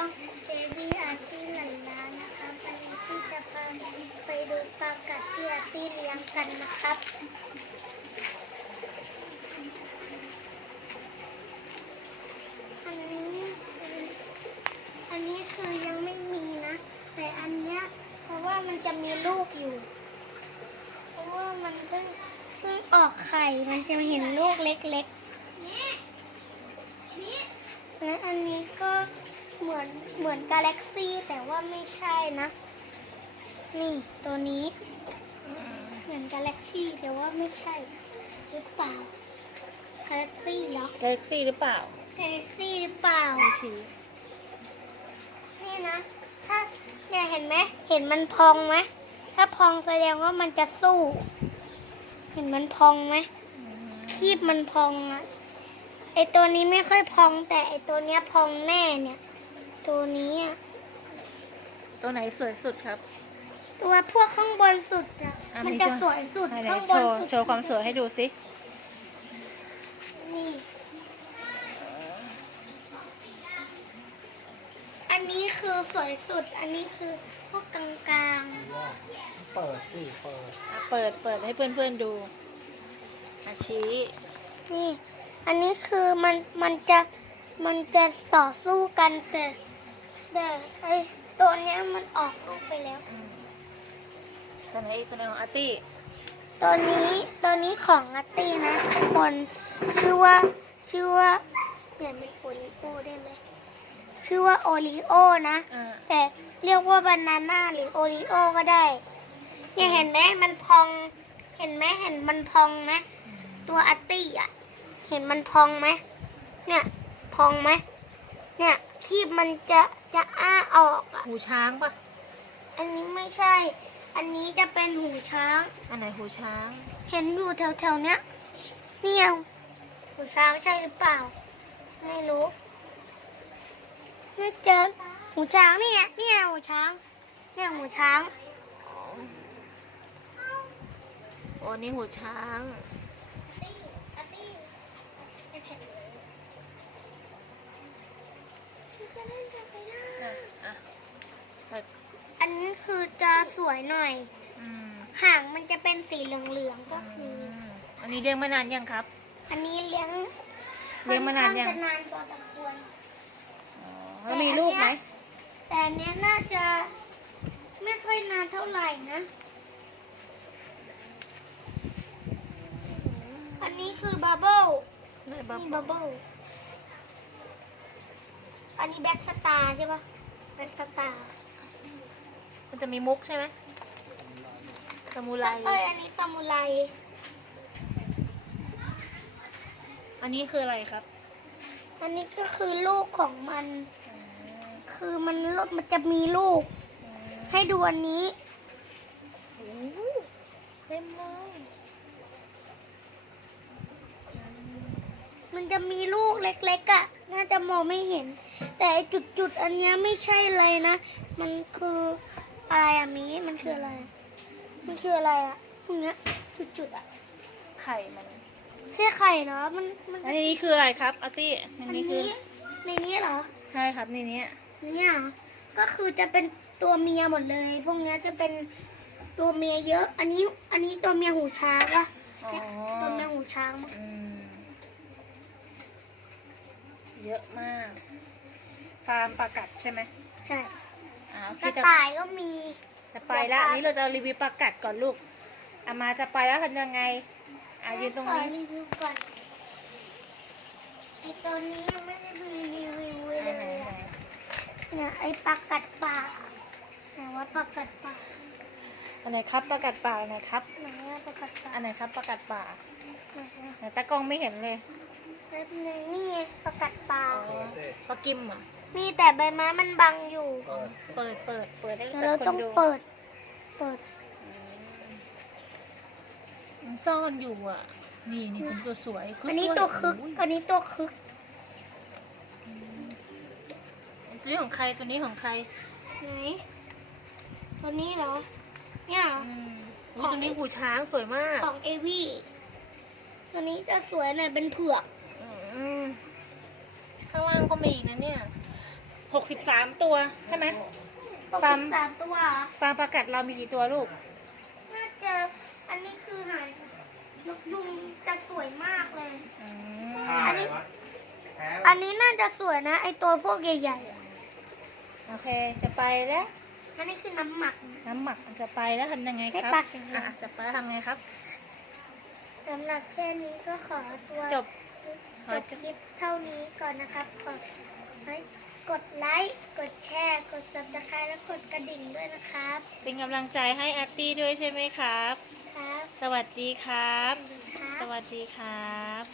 ช่องเดวี่อาร์ตี้หลันลานะครับวันนี้ที่จะพาไปดูปลากัดที่อาร์ตี้เลี้ยงกันนะครับอันนี้อันนี้คือยังไม่มีนะ แต่อันเนี้ยเพราะว่ามันจะมีลูกอยู่ เพราะว่ามันเพิ่งเพิ่งออกไข่มันจะเห็นลูกเล็กๆและอันนี้ก็ เหมือนเหมือนกาแล็กซี่แต่ว่าไม่ใช่นะ นี่ตัวนี้ เหมือนกาแล็กซี่แต่ว่าไม่ใช่ หรือเปล่ากาแล็กซี่เหรอเล็กซี่หรือเปล่ากาแล็กซี่หรือเปล่า ไม่ชี้นี่นะ ถ้าเนี่ยเห็นไหมเห็นมันพองไหมถ้าพองแสดงว่ามันจะสู้ เห็นมันพองไหมคีบมันพองอะไอตัวนี้ไม่ค่อยพองแต่ไอตัวเนี้ยพองแน่เนี่ย ตัวนี้อะตัวไหนสวยสุดครับ ตัวพวกข้างบนสุดอะอะมันมีจะตัว สวยสุด ไหนข้างๆบโชนว์สุดโชว์ความสวยให้ดูสินี่ อันนี้คือสวยสุด อันนี้คือพวกกลางเปิดสิเปิดอะเปิดเปิดให้เพื่อนๆดูอาชี้ๆ นี่ อันนี้คือมันมันจะมันจะต่อสู้กันแต่ แต่ไอตัวเนี้ยมันออกลูกไปแล้วอืมตัวไหนอีกตัวไหนของอาร์ตี้ตัวนี้ตัวนี้ของอาร์ตี้นะทุกคนชื่อว่าชื่อว่าเปลี่ยนเป็นโอริโอได้ไหมชื่อว่าโอริโอนะ อ่าแต่เรียกว่าบานาน่าหรือโอริโอก็ได้เนี่ยเห็นไหมมันพอง เห็นไหมเห็นมันพองไหมตัวอาร์ตี้อะ เห็นมันพองไหมเนี่ย พองไหมเนี่ยคีบมันจะ จะอ้าออกอะ หูช้างปะอันนี้ไม่ใช่ อันนี้จะเป็นหูช้าง อันไหนหูช้าง เห็นอยู่แถวๆเนี้ยเนี่ยหูช้างใช่หรือเปล่า ไม่รู้ ไม่เจอหูช้างเนี่ยเนี่ยหูช้าง เนี่ยหูช้าง โอ้นี่หูช้าง อะอะเปิดอันนี้คือจะสวยหน่อย อืมหางมันจะเป็นสีเหลืองๆก็คืออมอันนี้เลี้ยงมานานยังครับ อันนี้เลี้ยงเลี้ยงมานานยัง ค่อข้จะนานพอสมควร อ๋อแล้วมีลูกไหมแต่อันเนี้ยน่าจะไม่ค่อยนานเท่าไหร่นะ อันนี้คือบับเบิ้ลไม่บับนี่บับเบิ้ล อันนี้แบ็กสตาร์ใช่ปะแบ็กสตาร์มันจะมีมุกใช่ไหมสมุไร เอ้ยอันนี้ซามูไร อันนี้คืออะไรครับ อันนี้ก็คือลูกของมัน คือมันลูกมันจะมีลูก ให้ดูอันนี้โอ้โหเต็มเลย มันจะมีลูกเล็กๆอะ่ะ น่าจะมองไม่เห็น แต่ไอ้จุดๆอันเนี้ยไม่ใช่อะไรนะ มันคืออะไรอะมีมันคืออะไร มันคืออะไรอะพวกเนี้ยจุดๆอะไข่มันใช่ไข่เนาะมันมันอันนี้คืออะไรครับอาร์ตี้อันอันนี้นี้คือในนี้เหรอใช่ครับนี่เนี้ยเนี่ยเหรอก็คือจะเป็นตัวเมียหมดเลย พวกเนี้ยจะเป็นตัวเมียเยอะ อันนี้อันนี้ตัวเมียหูช้างปะอ๋อตัวเมียหูช้างปะอืม เยอะมาก ฟาร์มปลากัดใช่ไหมใช่อ่าโอเคกระจะต่ายก็มี จะไปแล้วอันนี้เราจะรีวิวปลากัดก่อนลูกอามาจะไปแล้วทำยังไงอะยืนตรงขอนี้รีวิวก่อนไอตัวนี้ยังไม่ได้มีรีวิวเลไหนยไหนอะเนี่ยไอปลากัดป่าไหนว่าปลากัดป่าอันไหนครับปลากัดป่าอันไหนครับไหนว่าปลากัดป่าอันไหนครับปลากัดป่าไหนอะไหนตากล้องไม่เห็นเลย แล้วในนี่ไงปลากัดป่าอ๋อปลากิมเหรอ มีแต่ใบไม้มันบังอยู่ เปิดเปิดเปิดเปิดให้แล้วเราคนต้องดูเปิด เปิดอืมมันซ่อนอยู่อะ นี่นี่เป็นตัวสวยอันนี้ด้วยตัวคึก โอ้ยอันนี้ตัวคึก ตัวนี้ของใครตัวนี้ของใครไหน ตัวนี้เหรอ เนี่ยเหรอ อืมอุ๊ยตัวนี้หูช้างสวยมากของเอวี่ตัวนี้จะสวยหน่อยเป็นเผือก อืมข้างล่างก็มีอีกนะเนี่ย หกสิบสามตัวใช่ไหมหกฟาร์สิมบสามตัวเหรอฟาร์มปลากัดเรามีกี่ตัวลูก น่าจะอันนี้คือหายนกยุงจะสวยมากเลย อือันมนี้อันนี้น่าจะสวยนะ ไอตัวพวกใหญ่ๆอะโอเค จะไปแล้ว อันนี้คือน้ำหมัก น้ำหมักมันจะไปแล้วทำยังไงครับให้ปลาแข็งแรงอะจะไปแล้วทำไงครับ สำหรับแค่นี้ก็ขอตัวจบขจอบจบ คลิปเท่านี้ก่อนนะครับ ขอให้ กดไลค์ กดแชร์ กด subscribe และกดกระดิ่งด้วยนะครับ เป็นกำลังใจให้อาร์ตี้ด้วยใช่ไหมครับ ครับ สวัสดีครับสวัสดีครับ สวัสดีครับ